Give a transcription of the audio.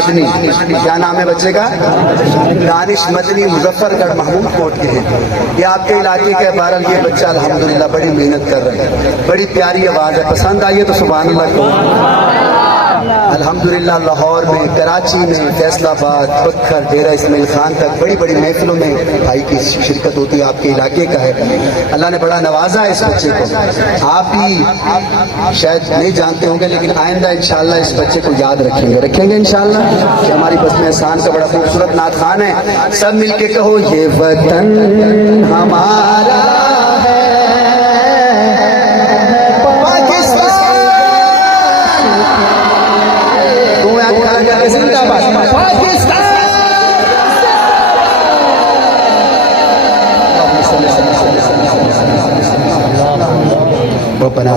मदनी, क्या नाम है बच्चे का? दानिश मदनी, मुजफ्फरगढ़ महमूद कोट के हैं। ये आपके इलाके के बहरहाल ये बच्चा अल्हम्दुलिल्लाह बड़ी मेहनत कर रहे हैं, बड़ी प्यारी आवाज़ है। पसंद आई है तो सुभान अल्लाह को। अल्हम्दुलिल्लाह लाहौर में, कराची में, फैसलाबाद, पत्थर, डेरा इस्माइल खान तक बड़ी बड़ी महफिलों में भाई की शिरकत होती है। आपके इलाके का है, अल्लाह ने बड़ा नवाजा है इस बच्चे को। आप भी शायद नहीं जानते होंगे, लेकिन आइंदा इंशाअल्लाह इस बच्चे को याद रखेंगे इंशाअल्लाह कि हमारी बस में एहसान का बड़ा खूबसूरत नात खान है। सब मिलके कहो, ये वतन हमारा है, वो बना